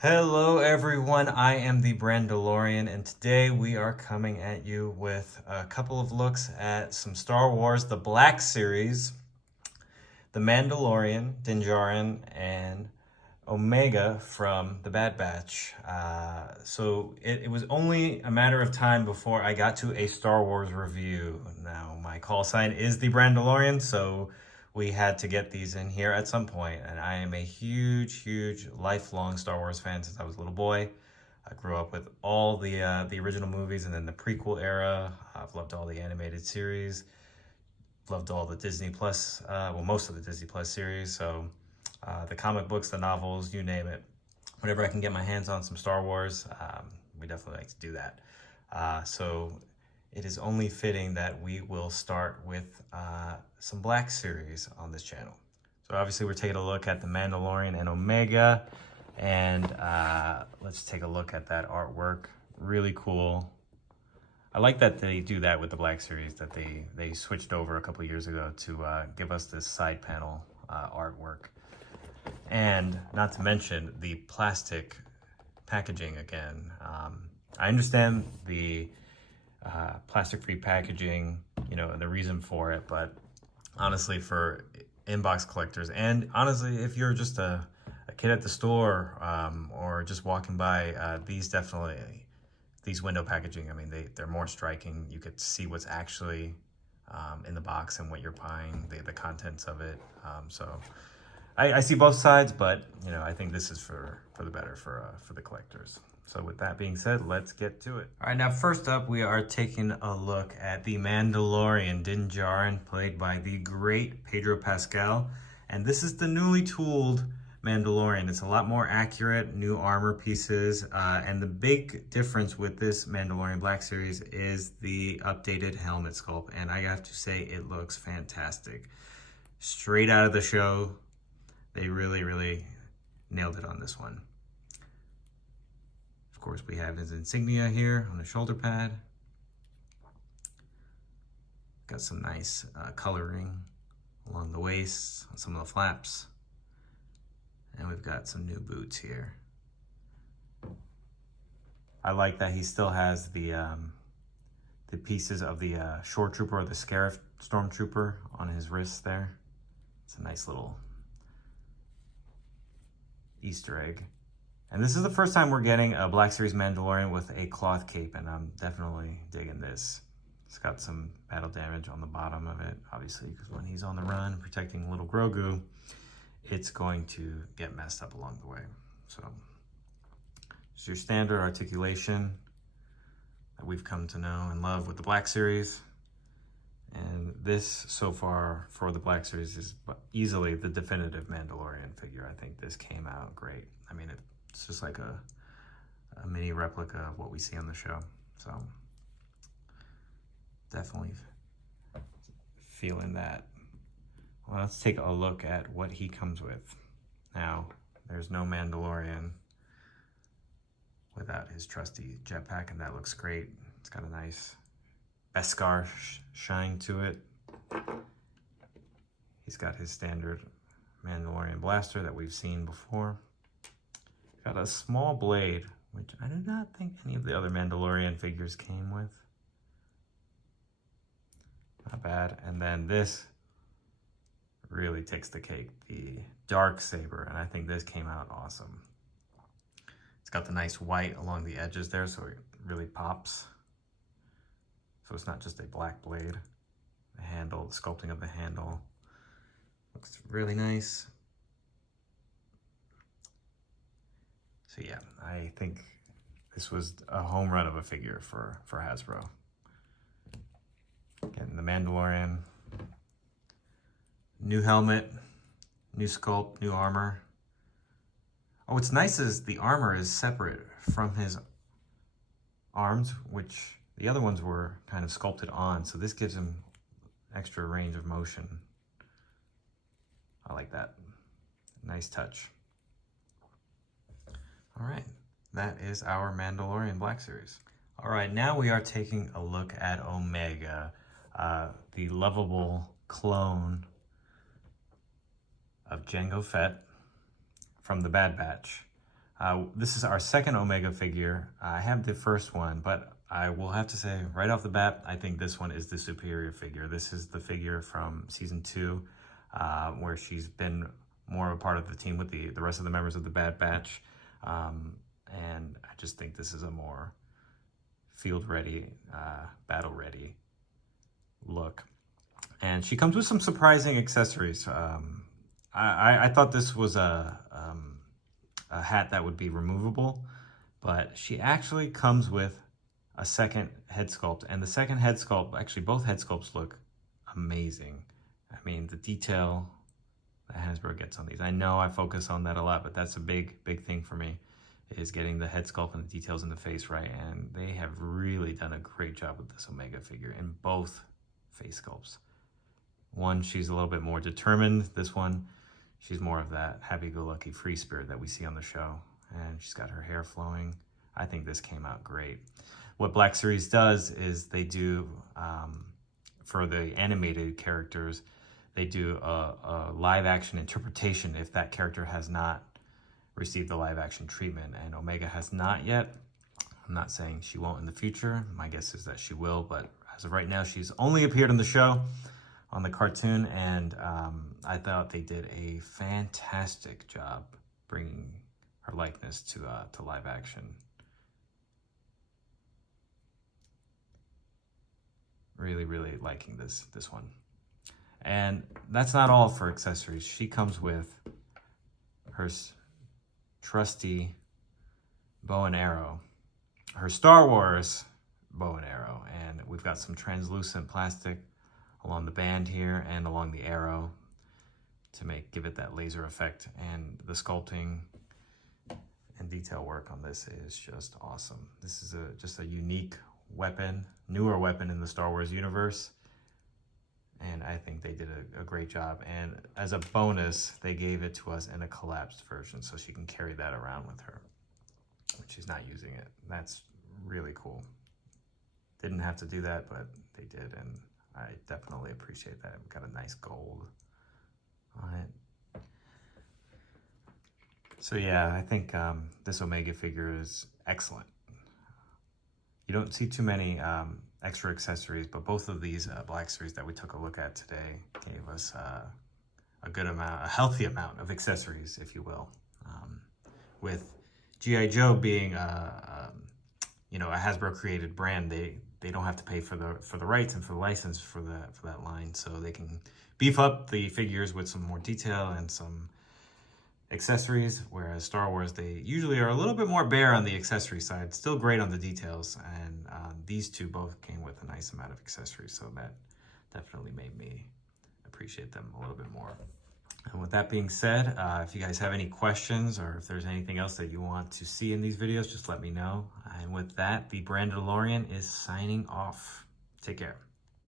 Hello everyone, I am the Mandalorian, and today we are coming at you with a couple of looks at some Star Wars The Black Series, The Mandalorian, Din Djarin, and Omega from The Bad Batch. So it was only a matter of time before I got to a Star Wars review. Now, my call sign is the Mandalorian, so we had to get these in here at some point, and I am a huge, lifelong Star Wars fan since I was a little boy. I grew up with all the original movies and then the prequel era. I've loved all the animated series, loved all the Disney Plus, most of the Disney Plus series. So the comic books, the novels, you name it. Whenever I can get my hands on some Star Wars, we definitely like to do that. So it is only fitting that we will start with some Black Series on this channel. So obviously we're taking a look at The Mandalorian and Omega, and let's take a look at that artwork. Really cool. I like that they do that with the Black Series, that they switched over a couple years ago to give us this side panel artwork. And not to mention the plastic packaging again. I understand the plastic-free packaging, the reason for it, but honestly, for inbox collectors, and honestly, if you're just a kid at the store or just walking by, these window packaging, I mean, they're more striking. You could see what's actually in the box and what you're buying, the contents of it. So I see both sides, but I think this is for the better for the collectors. So with that being said, let's get to it. All right, now first up, we are taking a look at the Mandalorian, Din Djarin, played by the great Pedro Pascal. And this is the newly tooled Mandalorian. It's a lot more accurate, new armor pieces. And the big difference with this Mandalorian Black Series is the updated helmet sculpt. And I have to say, it looks fantastic. Straight out of the show, they really nailed it on this one. Of course, we have his insignia here on the shoulder pad. Got some nice coloring along the waist, on some of the flaps. And we've got some new boots here. I like that he still has the pieces of the Shore Trooper or the Scarif Stormtrooper on his wrists there. It's a nice little Easter egg. And this is the first time we're getting a Black Series Mandalorian with a cloth cape, and I'm definitely digging this. It's got some battle damage on the bottom of it, obviously, because when he's on the run protecting little Grogu, it's going to get messed up along the way. So it's your standard articulation that we've come to know and love with the Black Series. And this, so far, for the Black Series, is easily the definitive Mandalorian figure. I think this came out great. I mean, it's just like a mini replica of what we see on the show. So definitely feeling that. Well, let's take a look at what he comes with. Now, there's no Mandalorian without his trusty jetpack, and that looks great. It's got a nice Beskar shine to it. He's got his standard Mandalorian blaster that we've seen before. Got a small blade, which I do not think any of the other Mandalorian figures came with. Not bad. And then this really takes the cake, the dark saber, and I think this came out awesome. It's got the nice white along the edges there, so it really pops. So it's not just a black blade. The handle, the sculpting of the handle looks really nice. So yeah, I think this was a home run of a figure for Hasbro. Getting the Mandalorian. New helmet, new sculpt, new armor. Oh, what's nice is the armor is separate from his arms, which the other ones were kind of sculpted on. So this gives him extra range of motion. I like that. Nice touch. All right, that is our Mandalorian Black Series. All right, now we are taking a look at Omega, the lovable clone of Jango Fett from the Bad Batch. This is our second Omega figure. I have the first one, but I will have to say right off the bat, I think this one is the superior figure. This is the figure from season 2, where she's been more of a part of the team with the rest of the members of the Bad Batch. And I just think this is a more field-ready, battle-ready look. And she comes with some surprising accessories. I thought this was a hat that would be removable, but she actually comes with a second head sculpt, and the second head sculpt, actually both head sculpts look amazing. I mean, the detail that Hasbro gets on these, I know I focus on that a lot, but that's a big thing for me, is getting the head sculpt and the details in the face right, and they have really done a great job with this Omega figure in both face sculpts. One, she's a little bit more determined. This one, she's more of that happy-go-lucky free spirit that we see on the show, and she's got her hair flowing. I think this came out great. What Black Series does is they do, for the animated characters, they do a live-action interpretation if that character has not received the live-action treatment, and Omega has not yet. I'm not saying she won't in the future. My guess is that she will, but as of right now, she's only appeared on the show, on the cartoon, and I thought they did a fantastic job bringing her likeness to live action. Really liking this one. And that's not all for accessories. She comes with her trusty bow and arrow, her Star Wars bow and arrow, and we've got some translucent plastic along the band here and along the arrow to give it that laser effect. And the sculpting and detail work on this is just awesome. This is just a unique weapon, newer weapon in the Star Wars universe, and I think they did a great job. And as a bonus, they gave it to us in a collapsed version, so she can carry that around with her when she's not using it. That's really cool. Didn't have to do that, but they did, and I definitely appreciate that. We've got a nice gold on it. So yeah, I think this Omega figure is excellent. You don't see too many extra accessories, but both of these Black Series that we took a look at today gave us a good amount, a healthy amount of accessories, if you will. With G.I. Joe being a Hasbro created brand, they don't have to pay for the rights and for the license for that line, so they can beef up the figures with some more detail and some accessories, whereas Star Wars, they usually are a little bit more bare on the accessory side, still great on the details, and these two both came with a nice amount of accessories, so that definitely made me appreciate them a little bit more. And with that being said, if you guys have any questions or if there's anything else that you want to see in these videos, just let me know. And with that, the Mandalorian is signing off. Take care.